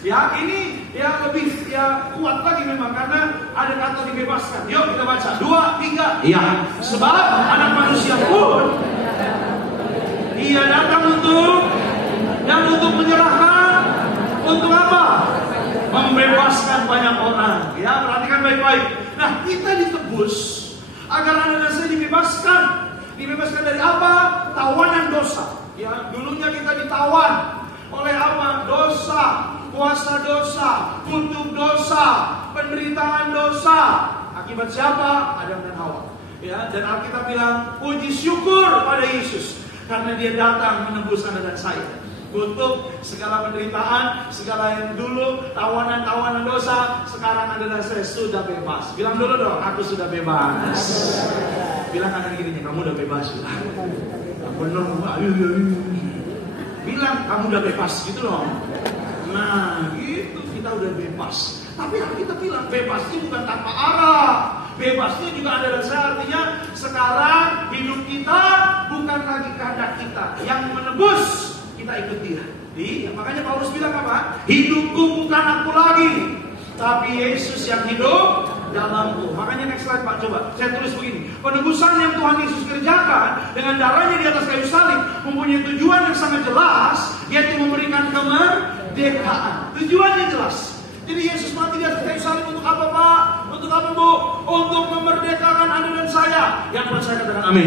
Ya, ini ya lebih kuat lagi memang karena ada kata dibebaskan. Yuk kita baca 2, 3. Ya, sebab Anak Manusia pun Ia datang untuk menyerahkan, untuk apa? Membebaskan banyak orang. Ya, perhatikan baik-baik. Nah, kita ditebus agar Anda dan saya dibebaskan. Dibebaskan dari apa? Tawanan dosa. Ya, dulunya kita ditawan oleh apa? Dosa, kuasa dosa, kutuk dosa, penderitaan dosa. Akibat siapa? Adam dan Hawa. Ya, dan Alkitab bilang, puji syukur pada Yesus karena Dia datang menebus Anda dan saya. Kutuk, segala penderitaan, segala yang dulu tawanan-tawanan dosa, sekarang Anda dan saya sudah bebas. Bilang dulu dong, aku sudah bebas. Bilang kanan kirinya, kamu udah bebas. Bener, bilang kamu udah bebas gitu loh. Nah, gitu kita udah bebas. Tapi kita bilang bebasnya bukan tanpa arah. Bebasnya juga ada dan saya artinya sekarang hidup kita bukan lagi kehendak kita. Yang menebus kita ikut Dia. Makanya Paulus bilang apa? Hidupku bukan aku lagi, tapi Yesus yang hidup dalamku. Makanya next slide Pak, coba. Saya tulis begini. Penebusan yang Tuhan Yesus kerjakan dengan darahnya di atas kayu salib mempunyai tujuan yang sangat jelas, yaitu memberikan kemerdekaan. Tujuannya jelas. Jadi Yesus mati di atas kayu salib untuk apa Pak? Untuk apa Bu? Untuk memerdekakan Anda dan saya. Yang percaya katakan amin.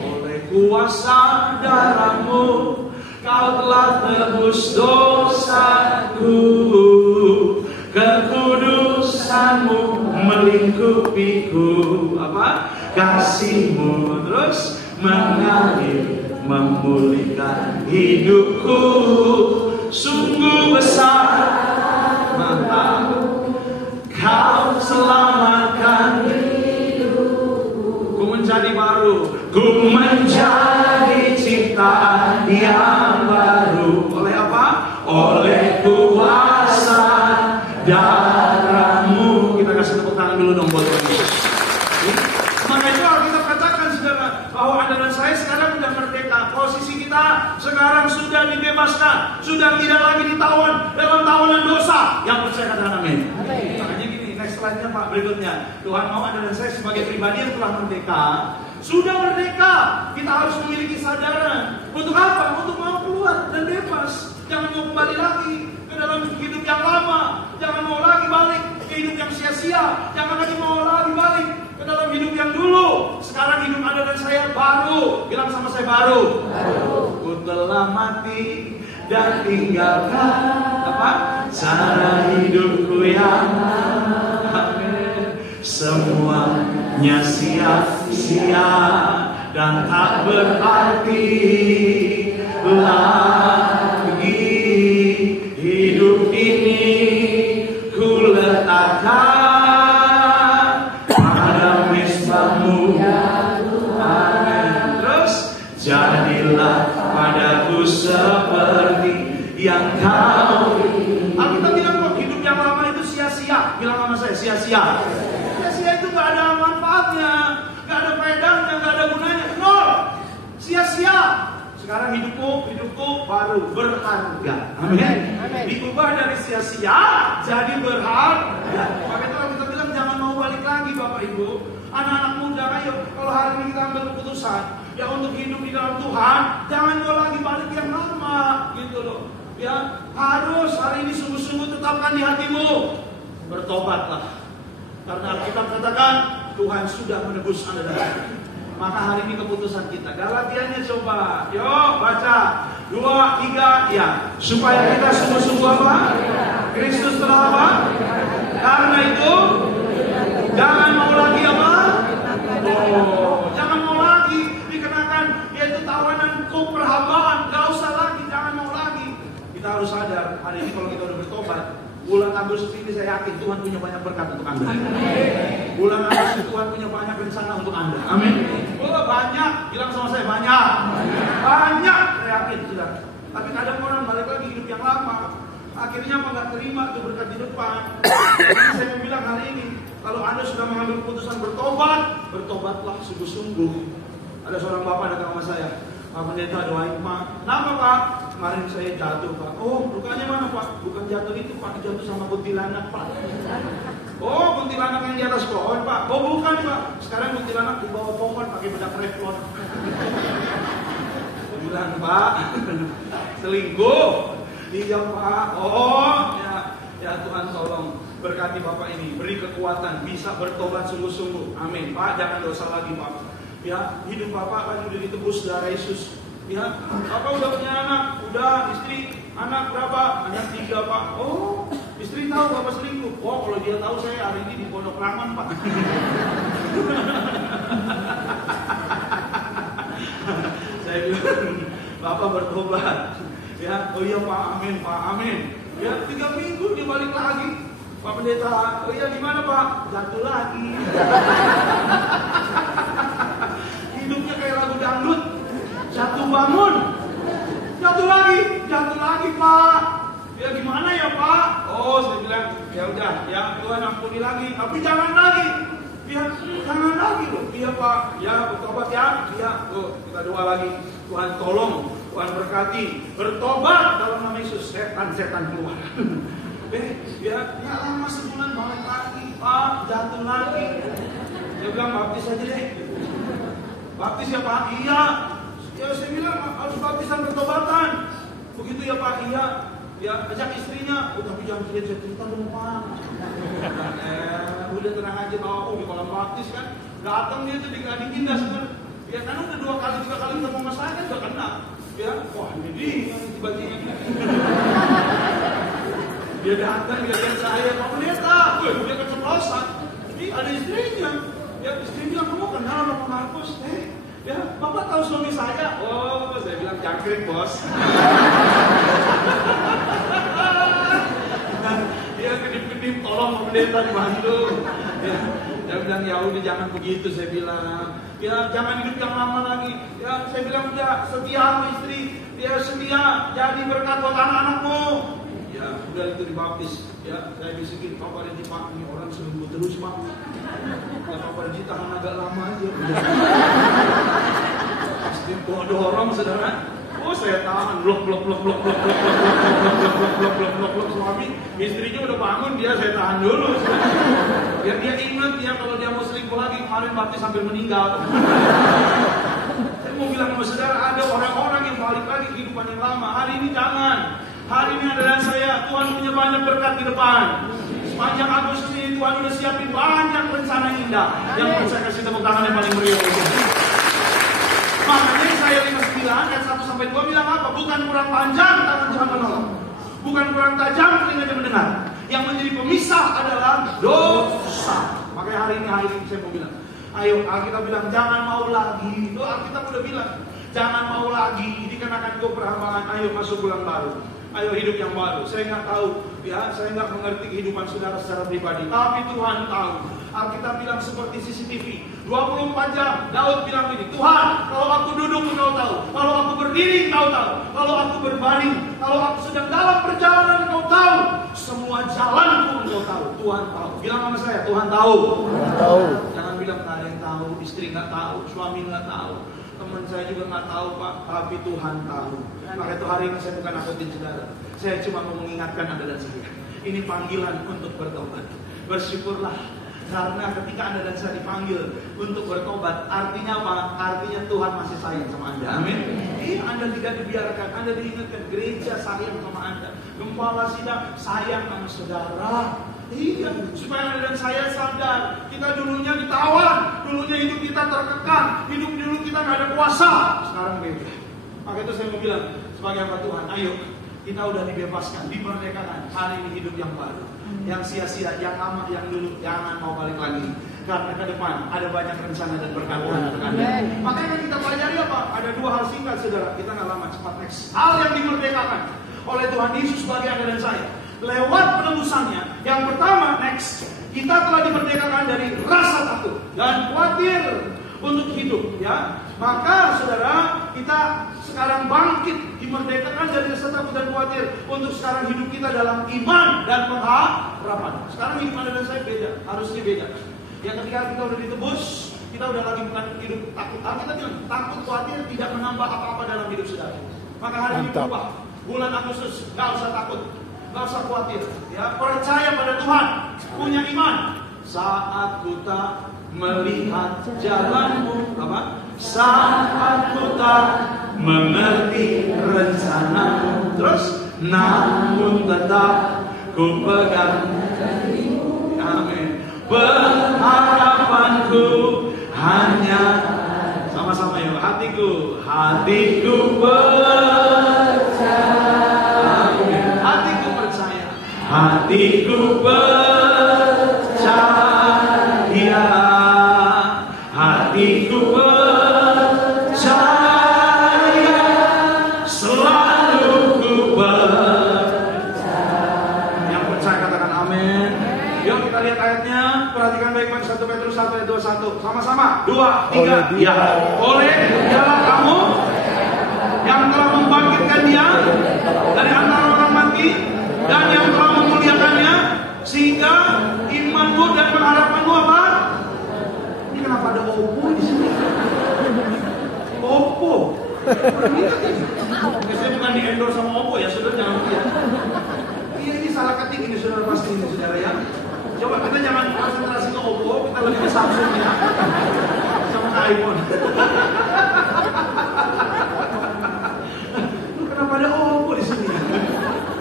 Oleh kuasa darah-Mu Kau telah tebus dosaku, kekudusan-Mu melingkupiku. Apa? Kasih-Mu terus mengalir, memulihkan hidupku. Sungguh besar, mantap. Kau selamatkan hidupku. Ku menjadi baru, ku menjadi ciptaan yang baru. Oleh apa? Oleh kuasa darah-Mu. Kita kasih tepuk tangan dulu dong buat Tuhan Yesus. Maka itu Alkitab katakan saudara, bahwa Anda dan saya sekarang sudah merdeka. Posisi kita sekarang sudah dibebaskan, sudah tidak lagi ditawan dalam tawanan dosa. Yang percaya katakan amin. Makanya gini, next slide-nya Pak, berikutnya. Tuhan mau Anda dan saya sebagai pribadi yang telah merdeka, sudah merdeka, kita harus memiliki kesadaran. Untuk apa? Untuk mau keluar dan bebas. Jangan mau kembali lagi ke dalam hidup yang lama. Jangan mau lagi balik ke hidup yang sia-sia. Jangan lagi mau lagi balik ke dalam hidup yang dulu. Sekarang hidup Anda dan saya baru. Bilang sama saya baru. Ku telah mati dan tinggalkan apa? Cara hidupku yang semuanya sia-sia dan tak berarti lagi. Hidup ini ku letakkan pada mezbah-Mu. Amin. Terus jadilah padaku seperti yang Kau. Alkitab bilang kok hidup yang lama itu sia-sia. Bilang sama saya sia-sia. Sia-sia itu gak ada manfaatnya, gak ada faedahnya, gak ada gunanya, nol. Sia-sia. Sekarang hidupku baru berharga. Amin. Diubah dari sia-sia jadi berharga. Maka itu kita bilang jangan mau balik lagi Bapak Ibu. Anak-anak muda, ayo kalau hari ini kita ambil keputusan ya untuk hidup di dalam Tuhan, jangan mau lagi balik yang lama, gitu loh. Ya harus hari ini sungguh-sungguh tetapkan di hatimu, bertobatlah. Karena Alkitab katakan Tuhan sudah menebus Anda dan saya. Maka hari ini keputusan kita. Galatianya coba, yuk baca 2, 3 ya. Supaya kita sungguh-sungguh apa? Kristus telah apa? Karena itu jangan mau lagi apa? Jangan mau lagi dikenakan yaitu tawanan perhambaan. Gak usah lagi, jangan mau lagi. Kita harus sadar hari ini kalau kita udah bertobat, bulan Agustus ini saya yakin Tuhan punya banyak berkat untuk Anda. Bulan Agustus Tuhan punya banyak rencana untuk Anda. Amin. Banyak, bilang sama saya banyak. Banyak, saya yakin sudah. Tapi kadang orang balik lagi hidup yang lama. Akhirnya apa nggak terima itu berkat di depan. Jadi saya mau bilang hari ini, kalau Anda sudah mengambil keputusan bertobat, bertobatlah sungguh-sungguh. Ada seorang bapak datang sama saya, Pak Pendeta doain Pak. Kenapa Pak? kemarin saya jatuh Pak. Oh, lukanya mana Pak? Bukan jatuh itu Pak, jatuh sama kuntilanak Pak. Oh, kuntilanak yang di atas pohon Pak. Oh, bukan Pak. Sekarang kuntilanak di bawah pohon pakai bedak revlon. Saya bilang Pak, selingkuh. Iya Pak. Oh, ya Tuhan tolong berkati Bapak ini, beri kekuatan, bisa bertobat sungguh-sungguh. Amin. Pak, jangan dosa lagi Pak. Ya, hidup Bapak kan sudah ditebus darah Yesus. Ya, Bapak udah punya anak, udah istri, anak berapa? Anak 3 Pak. Oh, istri tahu Bapak selingkuh. Oh, kalau dia tahu saya hari ini di Pondok Rangon Pak. Saya bilang, Bapak bertobat. Ya, oh iya Pak, amin Pak, amin. Ya, 3 minggu dia balik lagi. Pak Pendeta, oh iya gimana Pak? Jatuh lagi. Hidupnya kayak lagu dangdut. Jatuh bangun, jatuh lagi Pak. Ya gimana ya Pak? Oh, saya bilang ya udah, ya Tuhan ampuni lagi, tapi jangan lagi. Ya jangan lagi loh. Iya Pak, ya bertobat ya. Iya, kita doa lagi. Tuhan tolong, Tuhan berkati, bertobat dalam nama Yesus. Setan keluar. Ya lama sebulan balik lagi Pak, jatuh lagi. Dia bilang baptis aja deh. Baptis ya Pak? Iya. Ya saya bilang harus baptisan pertobatan. Begitu ya Pak? Iya. Ya ajak istrinya. Oh, tapi jangan cerita dong Pak. Udah tenang aja tahu di kolam baptis kan. Datang dia tuh dingin dah sebenarnya. Ya kan udah 2 kali 3 kali ketemu sama saya udah kena. Ya, wah ini tiba-tiba. Dia datang dia lihat saya, Pak Pendeta. Dia keceplosan. Ini ada istrinya. Ya istri bilang kamu kenal sama Pak Markus? Ya, Bapak tahu suami saya? Oh, saya bilang jangkrik bos. Dia kedip-kedip, tolong Pak Pendeta dibantu. Ya, dia bilang ya udah jangan begitu, saya bilang. Ya jangan hidup yang lama lagi. Ya saya bilang udah setia sama istri. Dia setia jadi berkat buat anak-anakmu. Ya udah itu dibaptis. Ya saya bisikin Pak Renji, Pak ini orang selingkuh terus Pak. Pak Renji tahan agak lama aja. Pasti dorong saudara. Oh saya tahan blok suami istrinya udah bangun dia saya tahan dulu. Biar dia ingat ya kalau dia mau selingkuh lagi kemarin baptis sambil meninggal. Saya mau bilang sama saudara ada orang-orang yang balik lagi kehidupan yang lama. Hari ini jangan. Hari ini adalah saya Tuhan punya banyak berkat di depan. Sepanjang Agustus ini Tuhan udah siapin banyak rencana indah. Yang saya kasih tepuk tangan yang paling meriah. Makanya saya 59 ayat 1-2 bilang apa? Bukan kurang panjang tangan Tuhan menolong, bukan kurang tajam telinganya mendengar. Yang menjadi pemisah adalah dosa. Makanya hari ini saya mau bilang, ayo Alkitab bilang jangan mau lagi. Alkitab udah bilang jangan mau lagi dikenakan keberhambalan. Ayo masuk bulan baru. Ayo hidup yang baru. Saya nggak tahu, ya, saya nggak mengerti kehidupan saudara secara pribadi. Tapi Tuhan tahu. Alkitab bilang seperti CCTV, 24 jam. Daud bilang ini, Tuhan, kalau aku duduk Engkau tahu, kalau aku berdiri Engkau tahu, kalau aku berbaring, kalau aku sedang dalam perjalanan Engkau tahu, semua jalanku Engkau tahu. Tuhan tahu. Bilang sama saya, Tuhan tahu. Tuhan tahu. Jangan bilang nggak ada yang tahu, istri nggak tahu, suami nggak tahu. Teman saya juga nggak tahu Pak, tapi Tuhan tahu. Maka itu hari ini saya bukan nakutin saudara. Saya cuma mau mengingatkan Anda dan saya. Ini panggilan untuk bertobat. Bersyukurlah karena ketika Anda dan saya dipanggil untuk bertobat, artinya apa? Artinya Tuhan masih sayang sama Anda. Amin. Anda tidak dibiarkan, Anda diingatkan. Gereja sayang sama Anda. Gembala sidang sayang sama saudara. Iya, supaya Anda dan saya sadar kita dulunya ditawan, dulunya hidup kita terkekang, hidup dulu kita nggak ada kuasa. Sekarang beda. Maka itu saya mau bilang sebagai hamba Tuhan, ayo kita udah dibebaskan, dimerdekakan. Hari ini hidup yang baru, yang sia-sia, yang lama, yang dulu jangan mau balik lagi. Karena ke depan ada banyak rencana dan berkat Tuhan untuk Anda. Makanya kita pelajari apa? Ada 2 hal singkat saudara. Kita nggak lama, cepat next. Hal yang dimerdekakan oleh Tuhan Yesus bagi Anda dan saya lewat penebusannya. Yang pertama, next, kita telah dimerdekakan dari rasa takut dan khawatir untuk hidup, ya. Maka saudara, kita sekarang bangkit, dimerdekakan dari rasa takut dan khawatir untuk sekarang hidup kita dalam iman dan pengharapan. Sekarang hidup Anda dan saya beda, harusnya beda. Yang ketika kita udah ditebus, kita udah lagi bukan hidup takut. Kita bilang takut, khawatir tidak menambah apa-apa dalam hidup saudara. Maka hari ini berubah. bulan Agustus, gak usah takut, gak usah khawatir. Ya, percaya pada Tuhan, punya iman. Saat ku tak melihat jalanmu, apa? Saat ku tak mengerti rencanamu, terus namun tetap ku pegang. Amin. Pengharapanku hanya, sama-sama yuk, hatiku percaya. Amin. Hatiku percaya. Hatiku percaya. Hatiku percaya. Selalu ku percaya. Yang percaya katakan amin. Yuk kita lihat ayatnya. Perhatikan baik-baik 1 Petrus 1 ayat 21. Sama-sama 2, 3. Ya, oleh dialah kamu yang telah membangkitkan dia dari antara orang mati dan yang telah memuliakannya, sehingga imanmu dan pengharapanmu apa? Ini kenapa ada Oppo di sini? Oppo. Saya bukan di endorse sama Oppo ya, saudara jangan lihat. Iya, ini salah ketik ini saudara, pasti ini saudara ya. Coba kita jangan konsentrasi ke Oppo, kita lebih ke Samsung ya, sama ke iPhone. Kenapa ada Oppo di sini?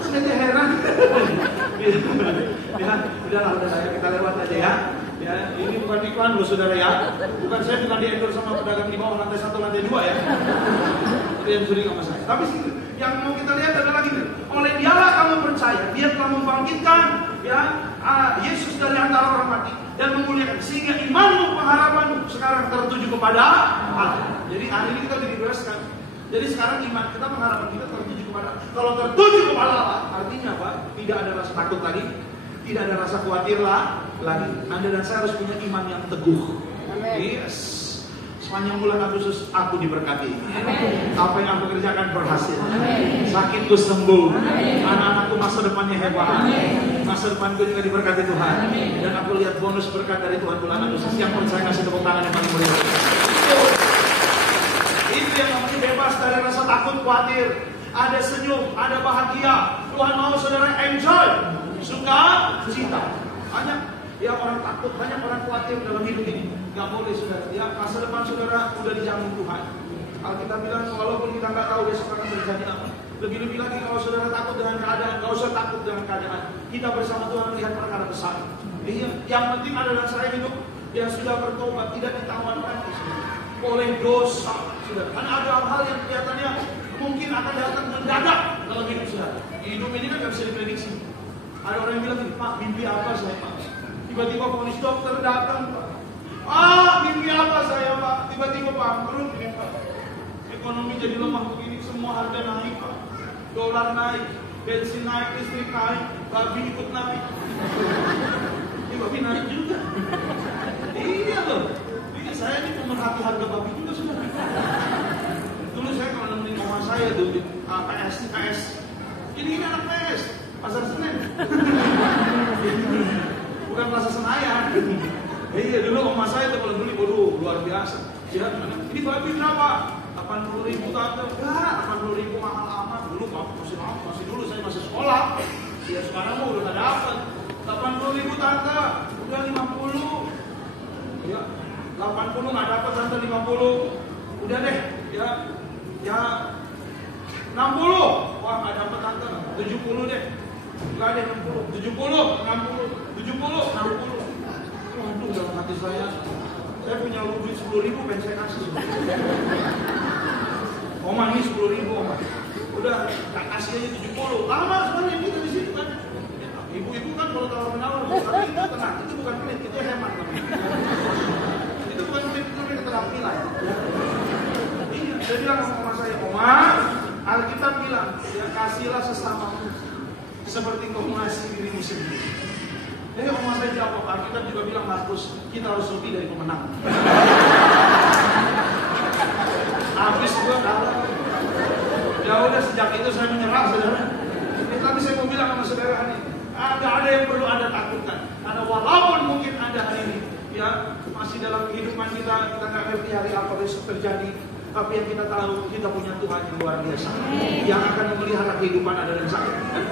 Saya aja heran. Ya, udah kita lewat aja ya. Ya, ini bukan iklan loh saudara ya. Saya bukan di endorse sama pedagang di bawah lantai 1, lantai 2 ya. Itu yang sering sama saya. Tapi yang mau kita lihat adalah gini. Oleh dialah kamu percaya, dia telah membangkitkan ya Yesus dari antara orang mati dan memuliakan, sehingga imanmu, pengharapanmu sekarang tertuju kepada Allah. Jadi hari ini kita dibebaskan. Jadi sekarang iman kita, pengharapan kita tertuju kepada Allah. Kalau tertuju kepada Allah, artinya apa? Tidak ada rasa takut lagi, tidak ada rasa khawatir lagi. Anda dan saya harus punya iman yang teguh. Yes. Sepanjang bulan Agustus aku diberkati. Amen. Apa yang aku kerjakan berhasil. Amen. Sakitku sembuh. Anak-anakku masa depannya hebat. Amen. Masa depanku juga diberkati Tuhan. Amen. Dan aku lihat bonus berkat dari Tuhan bulan Agustus. Yang percaya kasih tepuk tangan yang paling mulia. Itu yang namanya bebas dari rasa takut, khawatir. Ada senyum, ada bahagia. Tuhan mau saudara enjoy, suka cita. Banyak orang takut, banyak orang khawatir dalam hidup ini. Gak boleh saudara. Ya, masa depan saudara udah dijamin Tuhan. Alkitab bilang walaupun kita nggak tahu besok akan terjadi apa. Lebih-lebih lagi kalau saudara takut dengan keadaan, nggak usah takut dengan keadaan. Kita bersama Tuhan melihat perkara besar. Iya, yang penting adalah saya hidup yang sudah bertobat, tidak ditawan lagi oleh dosa. Sudah. Karena ada hal-hal yang kelihatannya mungkin akan datang mendadak dalam hidup saudara. Hidup ini kan nggak bisa diprediksi. Ada orang yang bilang gini, Pak, mimpi apa saya Pak? Tiba-tiba vonis dokter datang Pak. Mimpi apa saya Pak? Tiba-tiba bangkrut ya Pak. Ekonomi jadi lemah begini, semua harga naik Pak. Dolar naik, bensin naik, listrik naik, babi ikut naik. Babi naik juga. Iya loh. Ini saya ini pemerhati harga babi juga sudah. Dulu saya kalau nemenin mama saya tuh di PS. Ini anak PS, Pasar Senen. Bukan Plaza Senayan. Iya dulu oma saya tuh kalau beli, waduh luar biasa. Ya, ini babi berapa? 80.000 tante. Enggak, 80.000 mahal amat. Dulu masih dulu saya masih sekolah. Ya sekarang mau udah dapat. 80.000 tante, udah 50. Ya, 80 nggak dapat tante 50. Udah deh, ya 60. Wah nggak dapat tante, 70 deh. Enggak deh 60, 70, 60, 70, 60. Waduh dalam hati saya punya duit 10.000 pengen saya kasih. Oma ini 10.000 Oma. Udah tak kasih aja 70. Lama sebenarnya kita di situ kan. Ibu-ibu kan kalau tawar-menawar, tapi itu tenang, itu bukan pelit, itu hemat namanya. Itu bukan pelit, itu namanya keterampilan. Iya, saya bilang sama saya, Oma, Alkitab bilang, ya kasihlah sesamamu seperti kau mengasihi dirimu sendiri. Jadi Oma saya jawab, Alkitab juga bilang Markus, kita harus lebih dari pemenang. Habis gua kalah. Ya udah sejak itu saya menyerah saudara. Tapi saya mau bilang sama saudara hari ini, nggak ada yang perlu Anda takutkan. Karena walaupun mungkin Anda hari ini ya masih dalam kehidupan kita nggak ngerti hari apa besok terjadi. Tapi yang kita tahu, kita punya Tuhan yang luar biasa, yang akan memelihara kehidupan Anda dan saya. Dan